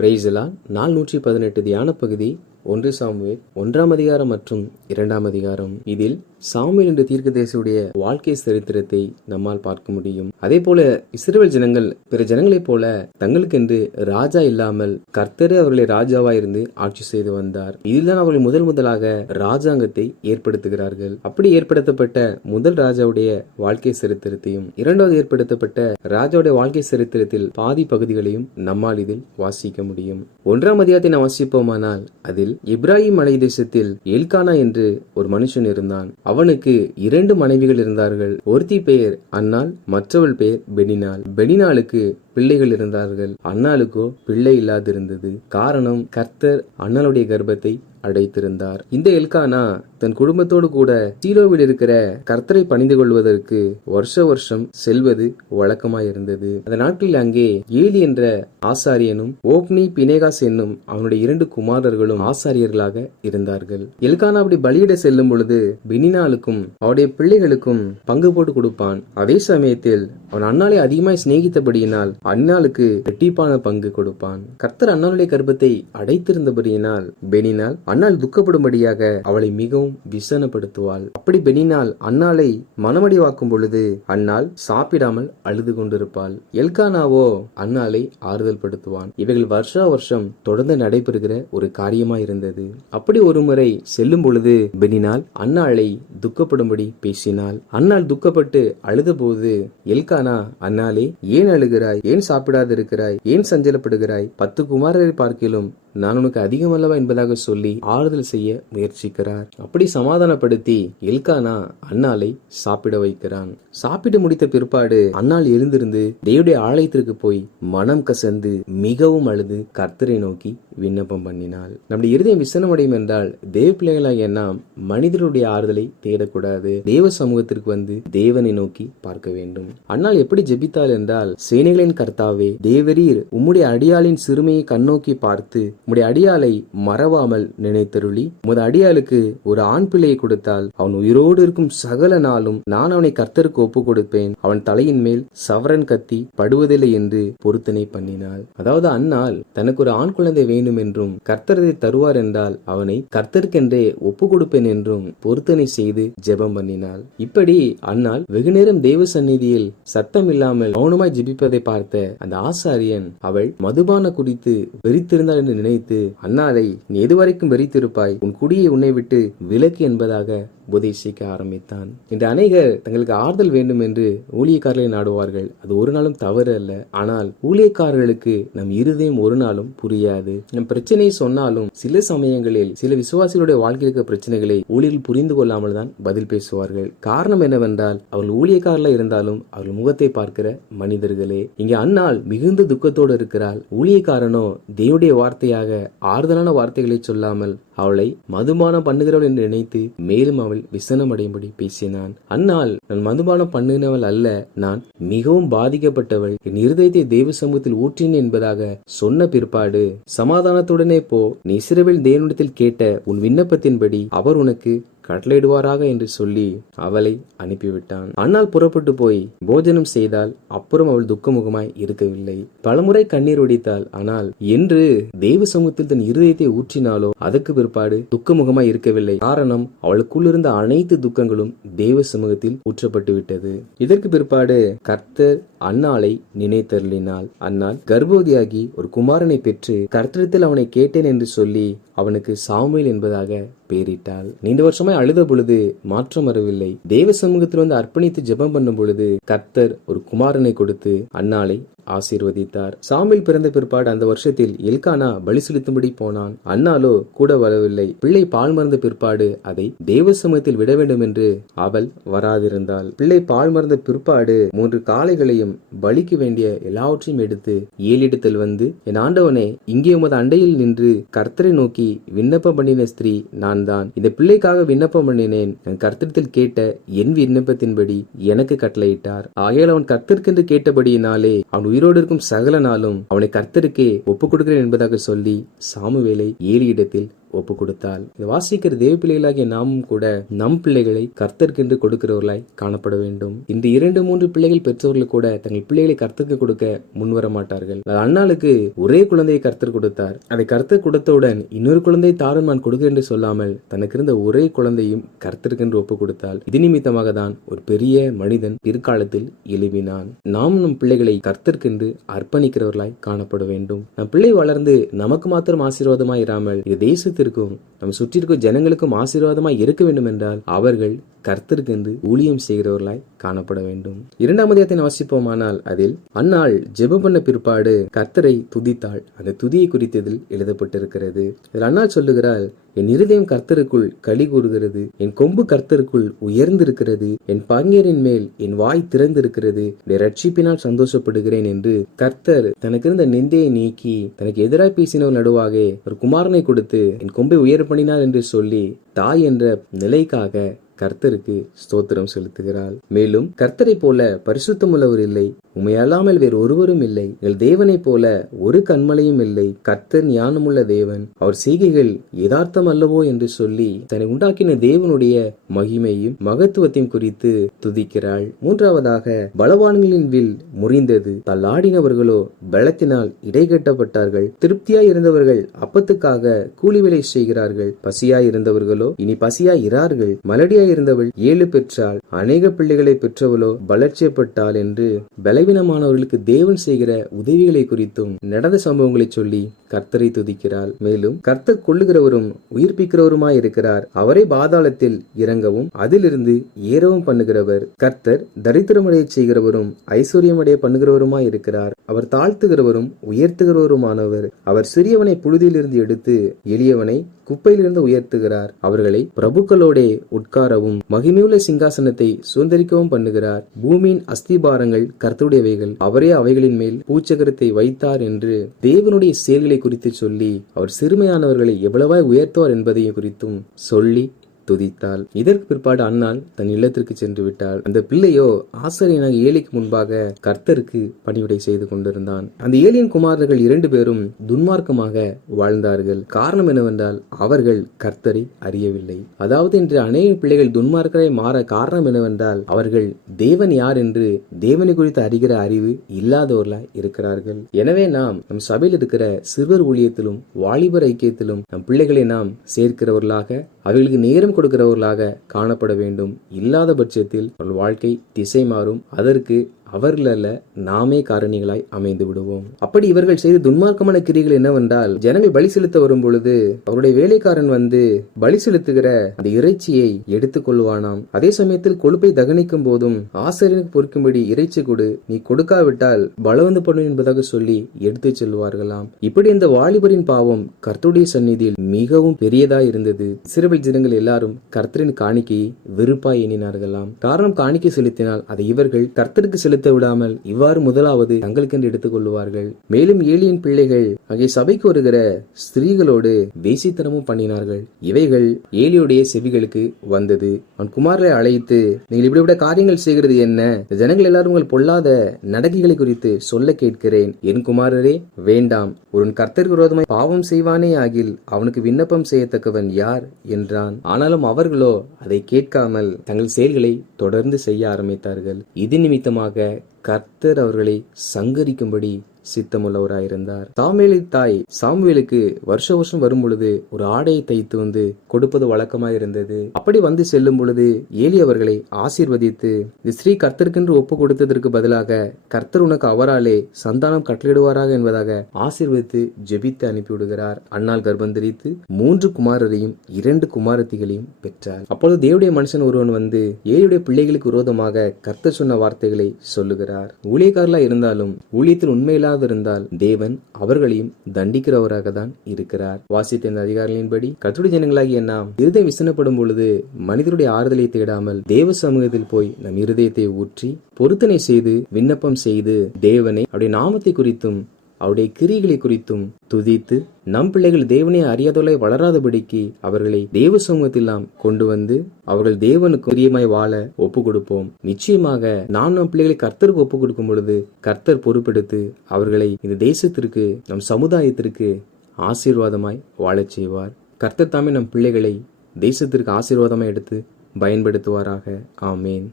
பிரைஸ்லாம் நாள் 118 தியான பகுதி 1 சாமுவேல் 1ஆம் அதிகாரம் மற்றும் 2ஆம் அதிகாரம். இதில் சாமுவேல் என்ற தீர்க்கதரிசியுடைய வாழ்க்கை சரித்திரத்தை நம்மால் பார்க்க முடியும். அதே போல இஸ்ரவேல் ஜனங்கள் பிற ஜனங்களைப் போல தங்களுக்கென்று ராஜா இல்லாமல் கர்த்தரே அவர்களை ராஜாவாய் இருந்து ஆட்சி செய்து வந்தார். இதில்தான் அவர்கள் முதலாக ராஜாங்கத்தை ஏற்படுத்துகிறார்கள். அப்படி ஏற்படுத்தப்பட்ட முதல் ராஜாவுடைய வாழ்க்கை சரித்திரத்தையும் இரண்டாவது ஏற்படுத்தப்பட்ட ராஜாவுடைய வாழ்க்கை சரித்திரத்தில் பாதி பகுதிகளையும் நம்மால் இதில் வாசிக்க முடியும். 1ஆம் அதிகாரத்தை நாம் வாசிப்போமானால் அதில் இப்ராஹிம் மலை தேசத்தில் எல்கானா என்று ஒரு மனுஷன் இருந்தான். அவனுக்கு 2 மனைவிகள் இருந்தார்கள். ஒருத்தி பெயர் அன்னாள், மற்றவள் பெயர் பெனினாள். பெனினாளுக்கு பிள்ளைகள் இருந்தார்கள். அன்னாளுக்கோ பிள்ளை இல்லாதிருந்தது. காரணம், கர்த்தர் அன்னாளுடைய கர்ப்பத்தை அடைத்திருந்தார். இந்த எல்கானா தன் குடும்பத்தோடு கூட சீலோவில் இருக்கிற கர்த்தரை பணிந்து கொள்வதற்கு வருஷம் செல்வது வழக்கமாயிருந்தது. அந்த நாட்களில் அங்கே ஏலி என்ற ஆசாரியனும் ஓப்னி பினேகாஸ் என்னும் அவனுடைய 2 குமாரர்களும் ஆசாரியர்களாக இருந்தார்கள். எல்கானா அப்படி பலியிட செல்லும் பொழுது பெனினாளுக்கும் அவருடைய பிள்ளைகளுக்கும் பங்கு போட்டு கொடுப்பான். அதே சமயத்தில் அவன் அன்னாளை அதிகமாய் சிநேகித்தபடியினால் அன்னாளுக்கு இரட்டிப்பான பங்கு கொடுப்பான். கர்த்தர் அன்னாளுடைய கர்ப்பத்தை அடைத்திருந்தபடியினால் பெனினாள் அன்னாள் துக்கப்படும்படியாக அவளை மிகவும் விசனப்படுத்துவாள். அப்படி பெனினாள் அன்னாளை மனமடிவாக்கும் பொழுது அன்னாள் சாப்பிடாமல் அழுது கொண்டிருப்பாள். எல்கானாவோ அன்னாளை ஆறுதல் படுத்துவான். இவைகள் வருஷம் தொடர்ந்து நடைபெறுகிற ஒரு காரியமாயிருந்தது. அப்படி ஒரு முறை செல்லும் பொழுது பெனினாள் அன்னாளை துக்கப்படும்படி பேசினாள். அன்னாள் துக்கப்பட்டு அழுத போது எல்கானா அன்னாளே, ஏன் அழுகிறாய்? ஏன் சாப்பிடாது இருக்கிறாய்? ஏன் சஞ்சலப்படுகிறாய்? 10 குமாரரை பார்க்கிலும் நான் உனக்கு அதிகமல்லவா என்பதாக சொல்லி ஆறுதல் செய்ய முயற்சிக்கிறார். அப்படி சமாதானப்படுத்தி எல்கானா அன்னாளை சாப்பிட வைக்கிறான். சாப்பிட்டு முடித்த பிற்பாடு அன்னாள் எழுந்திருந்து தேவனுடைய ஆலயத்திற்கு போய் மனம் கசந்து மிகவும் அழுது கர்த்தரை நோக்கி விண்ணப்பம் பண்ணினாள். நம்முடைய இருதயம் விசனமடையும் என்றால் தேவ பிள்ளைகளாகிய நாம் மனிதர்களுடைய ஆறுதலை தேடக்கூடாது. தேவ சமூகத்திற்கு வந்து தேவனை நோக்கி பார்க்க வேண்டும். அன்னாள் எப்படி ஜெபித்தாள் என்றால், சேனைகளின் கர்த்தாவே, தேவரீர் உம்முடைய அடியாளின் சிறுமையை கண்ணோக்கி பார்த்து உம்முடைய அடியாளை மறவாமல் நினைத்தருளி உமது அடியாளுக்கு ஒரு ஆண் பிள்ளையை கொடுத்தால் அவன் உயிரோடு இருக்கும் சகல நாளும் நான் அவனை கர்த்தருக்கு ஒப்பு கொடுப்பேன். அவன் தலையின் மேல் சவரன் கத்தி படுவதில்லை என்று பொருத்தனை பண்ணினாள். அதாவது அன்னாள் தனக்கு ஒரு ஆண் குழந்தை வேண்டும் என்றும் கர்த்தரை தருவார் என்றால் அவனை கர்த்தருக்கென்றே ஒப்பு கொடுப்பேன் என்றும் பொருத்தனை செய்து ஜெபம் பண்ணினாள். இப்படி அன்னாள் வெகு நேரம் தேவ சந்நிதியில் சத்தம் இல்லாமல் மௌனமாய் ஜெபிப்பதை பார்த்த அந்த ஆசாரியன் அவள் மதுபான குடித்து வெறித்திருந்தாள் என்று நினைத்து அன்னாளை, நீ எதுவரைக்கும் வெறித்திருப்பாய்? உன் குடியை உன்னை விட்டு விலக்கு என்பதாக உபதேசிக்க ஆரம்பித்தான். இன்று அநேகர் தங்களுக்கு ஆறுதல் வேண்டும் என்று ஊழியக்காரர்களை நாடுவார்கள். அது ஒரு நாளும் தவறு அல்ல. ஆனால் ஊழியக்காரர்களுக்கு நம் இருதயம் ஒரு நாளும் புரியாது. நம் பிரச்சனையை சொன்னாலும் சில சமயங்களில் சில விசுவாசிகளுடைய வாழ்க்கையில் இருக்கிற பிரச்சனைகளை ஊழியர்கள் புரிந்து கொள்ளாமல் தான் பதில் பேசுவார்கள். காரணம் என்னவென்றால் அவர்கள் ஊழியக்காரர்களாக இருந்தாலும் அவர்கள் முகத்தை பார்க்கிற மனிதர்களே. இங்கே அன்னாள் மிகுந்த துக்கத்தோடு இருக்கிறாள். ஊழியக்காரனோ தேவனுடைய வார்த்தையாக ஆறுதலான வார்த்தைகளை சொல்லாமல் அவளை மதுபானம் பண்ணுகிறவள் என்று நினைத்து மேலும் அவள் விசனம் அடையும்படி பேசினான். அன்னாள், நான் மதுபானம் பண்ணினவள் அல்ல, நான் மிகவும் பாதிக்கப்பட்டவள், என் இருதயத்தை தேவ சமூகத்தில் ஊற்றினேன் என்பதாக சொன்ன பிற்பாடு, சமாதானத்துடனே போ, நீ இஸ்ரவேல் தேவனிடத்தில் கேட்ட உன் விண்ணப்பத்தின்படி அவர் உனக்கு கட்டளையிடுவாராக என்று சொல்லி அவளை அனுப்பிவிட்டான். அன்னாள் புறப்பட்டு போய் போஜனம் செய்தால் அப்புறம் அவள் துக்கமுகமாய் இருக்கவில்லை. பலமுறை கண்ணீர் ஒடித்தாள். ஆனால் என்று தேவ சமூகத்தில் தன் இருதயத்தை ஊற்றினாலோ அதற்கு பிற்பாடு துக்கமுகமாய் இருக்கவில்லை. காரணம், அவளுக்குள் இருந்த அனைத்து துக்கங்களும் தேவ சமூகத்தில் ஊற்றப்பட்டு விட்டது. இதற்கு பிற்பாடு கர்த்தர் அன்னாளை நினைத்தருளினாள். அன்னாள் கர்ப்பவதியாகி ஒரு குமாரனை பெற்று கர்த்தரிடத்தில் அவனை கேட்டேன் என்று சொல்லி அவனுக்கு சாமுவேல் என்பதாக பெயரிட்டாள். நீண்ட வருஷமாய் அழுத பொழுது மாற்றம் வரவில்லை. தேவ சமூகத்தில் வந்து அர்ப்பணித்து ஜெபம் பண்ணும் பொழுது கர்த்தர் ஒரு குமாரனை கொடுத்து அன்னாளை ஆசீர்வதித்தார். சாமுவேல் பிறந்த பிற்பாடு அந்த வருஷத்தில் எல்கானா பலி செலுத்தும்படி போனான். அன்னாலோ கூட வரவில்லை. பிள்ளை பால் மறந்த பிற்பாடு அதை தேவ சமூகத்தில் விட வேண்டும் என்று அவள் வராதிருந்தாள். பிள்ளை பால் மறந்த பிற்பாடு 3 காளைகளையும் பலிக்கு வேண்டிய எல்லாவற்றையும் எடுத்து ஏலிடத்தில் வந்து, என் ஆண்டவனே, இங்கே உமது அண்டையில் நின்று கர்த்தரை நோக்கி விண்ணப்பம் பண்ணின ஸ்திரீ நான் தான். இந்த பிள்ளைக்காக விண்ணப்பம் பண்ணினேன். நான் கர்த்தரிடத்தில் கேட்ட என் விண்ணப்பத்தின்படி எனக்கு கட்டளையிட்டார். ஆகையால் அவன் கர்த்தருக்கென்று கேட்டபடியினாலே அவன் உயிரோடு இருக்கும் சகல நாளும் அவனை கர்த்தருக்கே ஒப்புக் கொடுக்கிறேன் என்பதாக சொல்லி சாமுவேலை ஏலியிடத்தில் ஒப்பு கொடுத்தாள். இதை வாசிக்கிற தேவ பிள்ளைகளாகிய நாமும் கூட நம் பிள்ளைகளை கர்த்தருக்கென்று கொடுக்கிறவர்களாய் காணப்பட வேண்டும். இன்று 2-3 பிள்ளைகள் பெற்றவர்கள் கூட தங்கள் பிள்ளைகளை கர்த்தருக்கு கொடுக்க முன்வர மாட்டார்கள். அன்னாளுக்கு ஒரே குழந்தையை கர்த்தர் கொடுத்தார். அதை கர்த்தர் கொடுத்தவுடன் இன்னொரு குழந்தை தாரும் நான் கொடுக்கிறேன் என்று சொல்லாமல் தனக்கு இருந்த ஒரே குழந்தையும் கர்த்தருக்கென்று ஒப்பு கொடுத்தாள். இது நிமித்தமாக தான் ஒரு பெரிய மனிதன் பிற்காலத்தில் எழுப்பினான். நாம் நம் பிள்ளைகளை கர்த்தருக்கென்று அர்ப்பணிக்கிறவர்களாய் காணப்பட வேண்டும். நம் பிள்ளை வளர்ந்து நமக்கு மாத்திரம் ஆசீர்வாதமாய் இராமல் இது தேசத்திற்கும் நம்ம சுற்றி இருக்கும் ஜனங்களுக்கும் ஆசீர்வாதமாய் இருக்க வேண்டும் என்றால் அவர்கள் கர்த்தருக்கென்று ஊழியம் செய்கிறவர்களாய் காணப்பட வேண்டும். 2ஆம் அதிகாரத்தை வாசிப்போமானால் அதில் அன்னாள் ஜெபம் பண்ண பிற்பாடு கர்த்தரை துதித்தாள். அந்த துதியை குறித்ததில் எழுதப்பட்டிருக்கிறது. இதில் அன்னாள் சொல்லுகிறாள், என் இருதயம் கர்த்தருக்குள் களி கூறுகிறது, என் கொம்பு கர்த்தருக்குள் உயர்ந்திருக்கிறது, என் பங்கேரின் மேல் என் வாய் திறந்திருக்கிறது, ரட்சிப்பினால் சந்தோஷப்படுகிறேன் என்று கர்த்தர் தனக்கு இருந்த நிந்தையை நீக்கி தனக்கு எதிராக பேசினவர் நடுவாக ஒரு குமாரனை கொடுத்து என் கொம்பை உயர் பண்ணினார் என்று சொல்லி தாய் என்ற நிலைக்காக கர்த்தருக்கு ஸ்தோத்திரம் செலுத்துகிறாள். மேலும் கர்த்தரை போல பரிசுத்தம் உள்ளவர் இல்லை, உம்மை அல்லாமல் வேறு ஒருவரும் இல்லை, எங்கள் தேவனை போல ஒரு கண்மலையும் இல்லை, கர்த்தர் ஞானமுள்ள தேவன், அவர் செய்கைகள் யதார்த்தம் அல்லவோ என்று சொல்லி தன்னை உண்டாக்கின தேவனுடைய மகிமையும் மகத்துவத்தையும் குறித்து துதிக்கிறாள். 3ஆவதாக பலவான்களின் வில் முறிந்தது, தள்ளாடினவர்களோ பலத்தினால் இடைகட்டப்பட்டார்கள், திருப்தியாய் இருந்தவர்கள் அப்பத்துக்காக கூலி வேலை செய்கிறார்கள், பசியாய் இருந்தவர்களோ இனி பசியாய் இரார்கள், மலடியாய் இருந்தவள் 7 பெற்றாள், அநேக பிள்ளைகளை பெற்றவளோ பலட்சியப்பட்டாள் என்று பலவீனமானவர்களுக்கு தேவன் செய்கிற உதவிகளை குறித்தும் நடந்த சம்பவங்களை சொல்லி கர்த்தரை துதிக்கிறாள். மேலும் கர்த்தர் கொள்ளுகிறவரும் உயிர்ப்பிக்கிறவருமாய் இருக்கிறார், அவரை பாதாளத்தில் இறங்கவும் அதிலிருந்து ஏறவும் பண்ணுகிறவர், கர்த்தர் தரித்திரமடைய செய்கிறவரும் ஐஸ்வர்யமடைய பண்ணுகிறவருமாய் இருக்கிறார், அவர் தாழ்த்துகிறவரும் உயர்த்துகிறவருமானவர், அவர் சிறியவனை புழுதியிலிருந்து எடுத்து எளியவனை குப்பையிலிருந்து உயர்த்துகிறார், அவர்களை பிரபுக்களோடே உட்காரவும் மகிமையுள்ள சிங்காசனத்தை சுதந்திரிக்கவும் பண்ணுகிறார், பூமியின் அஸ்திபாரங்கள் கர்த்தருடையவைகள், அவரே அவைகளின் மேல் பூச்சக்கரத்தை வைத்தார் என்று தேவனுடைய செயல்களை குறித்து சொல்லி அவர் சிறுமையானவர்களை எவ்வளவாய் உயர்த்துவார் என்பதையும் குறித்தும் சொல்லி துதித்தாள். இதற்கு பிற்பாடு அன்னாள் தன் இல்லத்திற்கு சென்று விட்டாள். அந்த பிள்ளையோ ஆசாரியனாக ஏலிக்கு முன்பாக கர்த்தருக்கு பணிவிடை செய்து கொண்டிருந்தான். அந்த ஏலியின் குமாரர்கள் 2 பேரும் துன்மார்க்கமாக வாழ்ந்தார்கள். காரணம் என்னவென்றால் அவர்கள் கர்த்தரை அறியவில்லை. அதாவது இன்று அநேக பிள்ளைகள் துன்மார்க்கரை மாற காரணம் என்னவென்றால் அவர்கள் தேவன் யார் என்று தேவனை குறித்து அறிகிற அறிவு இல்லாதவர்களாய் இருக்கிறார்கள். எனவே நாம் நம் சபையில் இருக்கிற சிறுவர் ஊழியத்திலும் வாலிபர் ஐக்கியத்திலும் நம் பிள்ளைகளை நாம் சேர்க்கிறவர்களாக அவைகளுக்கு நேரம் கொடுக்கிறவர்களாக காணப்பட வேண்டும். இல்லாத பட்சத்தில் அவர்கள் வாழ்க்கை திசை மாறும். அதற்கு அவர்களல்ல நாமே காரணிகளாய் அமைந்து விடுவோம். அப்படி இவர்கள் செய்த துன்மார்க்கமான கிரிகள் என்னவென்றால் ஜனங்கள் பலி செலுத்த வரும் பொழுது அவருடைய வேலைக்காரன் வந்து பலி செலுத்துகிற அந்த இறைச்சியை எடுத்துக் கொள்வானாம். அதே சமயத்தில் கொழுப்பை தகனிக்கும் போதும் ஆசாரியனுக்கு பொறுக்கும்படி இறைச்சி கொடு, நீ கொடுக்காவிட்டால் பலவந்து பண்ணும் என்பதாக சொல்லி எடுத்து செல்வார்களாம். இப்படி இந்த வாலிபரின் பாவம் கர்த்தருடைய சந்நிதியில் மிகவும் பெரியதா இருந்தது. இஸ்ரவேல் ஜனங்கள் எல்லாரும் கர்த்தரின் காணிக்கையை வெறுப்பாய் எண்ணினார்களாம். காரணம், காணிக்கை செலுத்தினால் அதை இவர்கள் கர்த்தருக்கு செலுத்த விடாமல் இவ்வாறு முதலாவது தங்களுக்கென்று எடுத்துக் கொள்வார்கள். மேலும் ஏலியின் பிள்ளைகள் அங்கே சபைக்கு வருகிற ஸ்திரீகளோடு வேசித்தனமும் பண்ணினார்கள். இவைகள் ஏலியுடைய செவிகளுக்கு வந்தது. அவன் குமாரரை அழைத்து, நீங்கள் இப்படிப்பட்ட காரியங்கள் செய்கிறது என்ன? ஜனங்கள் எல்லாரும் உங்கள் பொல்லாத நடக்கைகளை குறித்து சொல்ல கேட்கிறேன். என் குமாரரே, வேண்டாம். ஒரு கர்த்தருக்கு விரோதமாய் பாவம் செய்வானே ஆகில் அவனுக்கு விண்ணப்பம் செய்யத்தக்கவன் யார் என்றான். ஆனாலும் அவர்களோ அதை கேட்காமல் தங்கள் செயல்களை தொடர்ந்து செய்ய ஆரம்பித்தார்கள். இது நிமித்தமாக கர்த்தர் அவர்களை சங்கரிக்கும்படி சித்தமுள்ளவராயிருந்தார். சாமுவேலின் தாய் சாமுவேலுக்கு வருஷம் வரும் பொழுது ஒரு ஆடையை தைத்து வந்து கொடுப்பது வழக்கமாயிருந்தது. அப்படி வந்து செல்லும் பொழுது ஏலி அவர்களை ஆசீர்வதித்து, இந்த ஸ்ரீ கர்த்தருக்கென்று ஒப்பு கொடுத்ததற்கு பதிலாக கர்த்தர் உனக்கு அவராலே சந்தானம் கட்டளிடுவாராக என்பதாக ஆசீர்வதித்து ஜெபித்து அனுப்பிவிடுகிறார். அன்னாள் கர்ப்பந்தரித்து 3 குமாரரையும் 2 குமாரத்திகளையும் பெற்றார். அப்பொழுது தேவனுடைய மனுஷன் ஒருவன் வந்து ஏலியுடைய பிள்ளைகளுக்கு விரோதமாக கர்த்தர் சொன்ன வார்த்தைகளை சொல்லுகிறார். ஊழியக்காரர்களா இருந்தாலும் ஊழியத்தில் உண்மையில இருந்தால் தேவன் அவர்களையும் தண்டிக்கிறவராக தான் இருக்கிறார். வாசித்த இந்த அதிகாரங்களின்படி கர்த்தருடைய ஜனங்களாகிய நாம் இருதயம் விசனப்படும் பொழுது மனிதருடைய ஆறுதலை தேடாமல் தேவ சமூகத்தில் போய் நம் இருதயத்தை ஊற்றி பொருத்தனை செய்து விண்ணப்பம் செய்து தேவனை அவருடைய நாமத்தை குறித்தும் அவருடைய கிரிகளை குறித்தும் துதித்து நம் பிள்ளைகள் தேவனை அறியாதவர்களை வளராதபடிக்கு அவர்களை தேவ சமூகத்தில் நாம் கொண்டு வந்து அவர்கள் தேவனுக்கு பிரியமாய் வாழ ஒப்பு கொடுப்போம். நிச்சயமாக நாம் நம் பிள்ளைகளை கர்த்தருக்கு ஒப்பு கொடுக்கும் பொழுது கர்த்தர் பொறுப்பெடுத்து அவர்களை இந்த தேசத்திற்கு நம் சமுதாயத்திற்கு ஆசீர்வாதமாய் வாழச் செய்வார். கர்த்தர் தாமே நம் பிள்ளைகளை தேசத்திற்கு ஆசீர்வாதமாக எடுத்து பயன்படுத்துவாராக. ஆமேன்.